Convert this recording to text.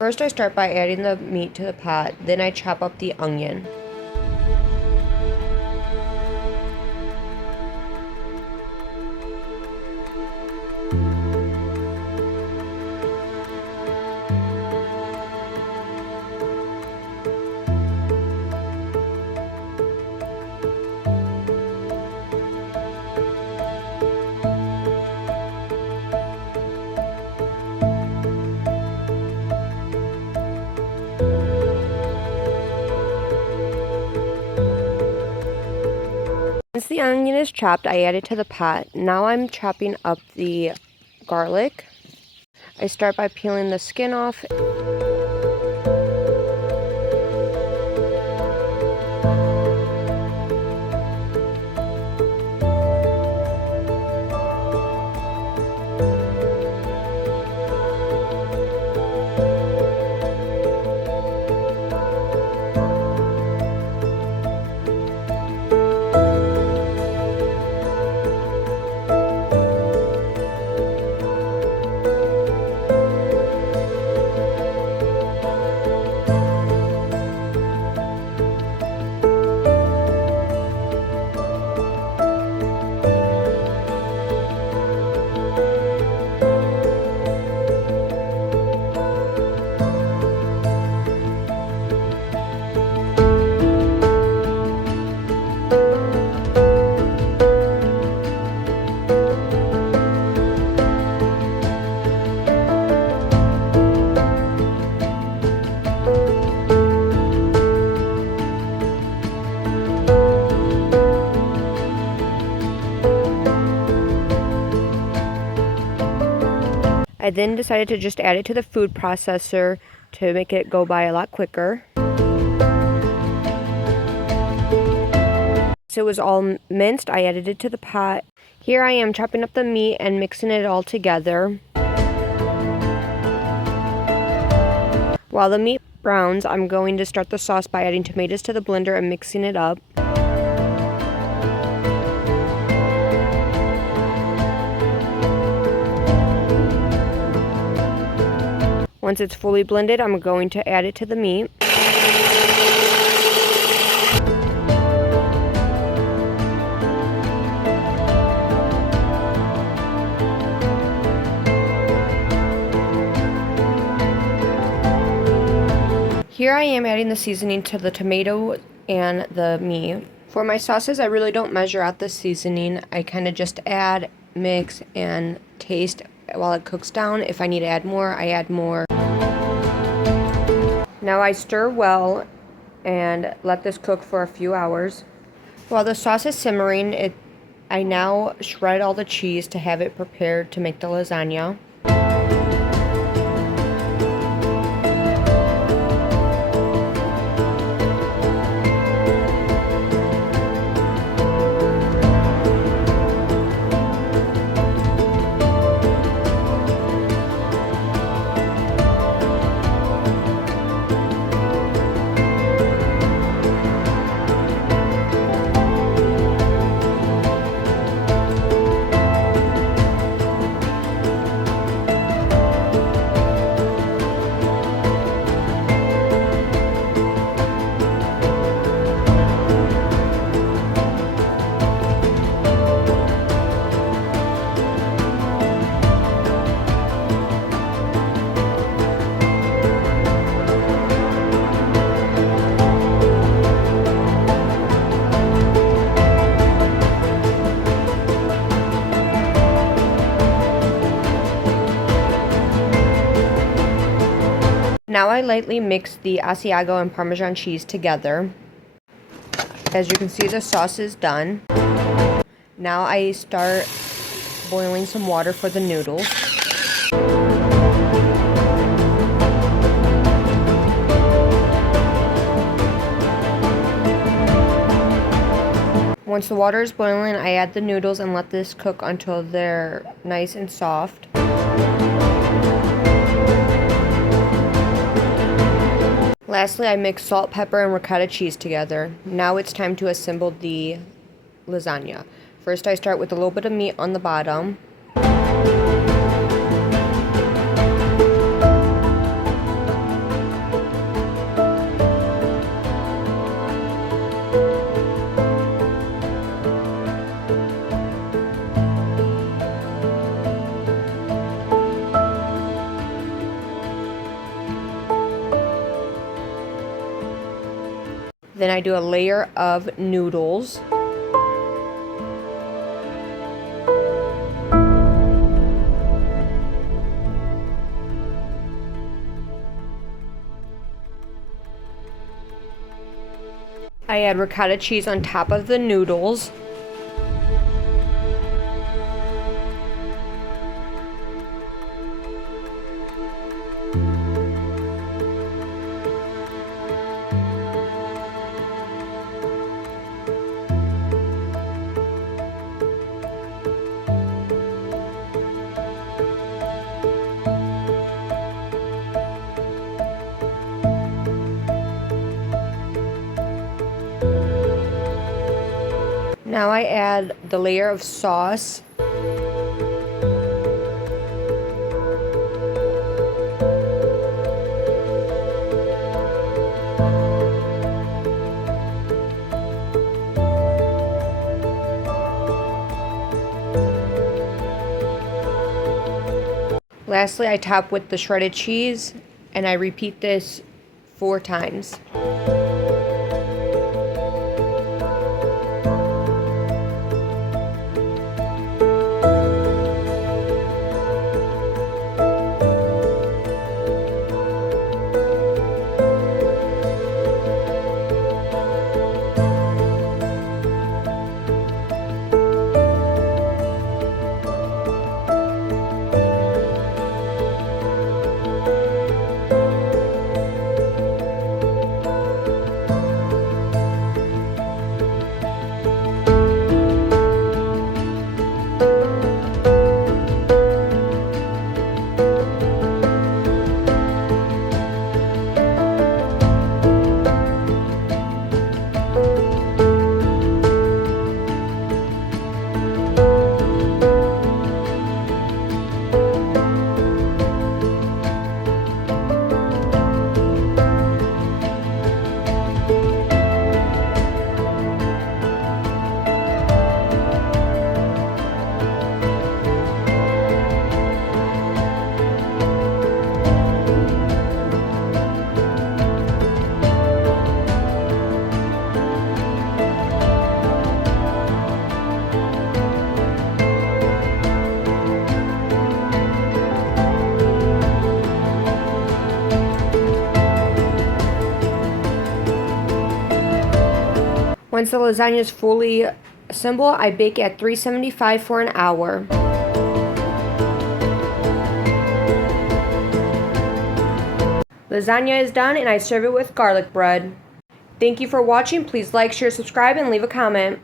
First, I start by adding the meat to the pot, then I chop up the onion. Once the onion is chopped, I add it to the pot. Now I'm chopping up the garlic. I start by peeling the skin off. I then decided to just add it to the food processor to make it go by a lot quicker. So it was all minced, I added it to the pot. Here I am chopping up the meat and mixing it all together. While the meat browns, I'm going to start the sauce by adding tomatoes to the blender and mixing it up. Once it's fully blended, I'm going to add it to the meat. Here I am adding the seasoning to the tomato and the meat. For my sauces, I really don't measure out the seasoning. I kind of just add, mix, and taste while it cooks down. If I need to add more, I add more. Now I stir well and let this cook for a few hours. While the sauce is simmering, I now shred all the cheese to have it prepared to make the lasagna. Now I lightly mix the Asiago and Parmesan cheese together. As you can see, the sauce is done. Now I start boiling some water for the noodles. Once the water is boiling, I add the noodles and let this cook until they're nice and soft. Lastly, I mix salt, pepper, and ricotta cheese together. Now it's time to assemble the lasagna. First, I start with a little bit of meat on the bottom. Then I do a layer of noodles. I add ricotta cheese on top of the noodles. Now I add the layer of sauce. Lastly, I top with the shredded cheese, and I repeat this 4 times. Once the lasagna is fully assembled, I bake at 375 for an hour. Lasagna is done and I serve it with garlic bread. Thank you for watching. Please like, share, subscribe, and leave a comment.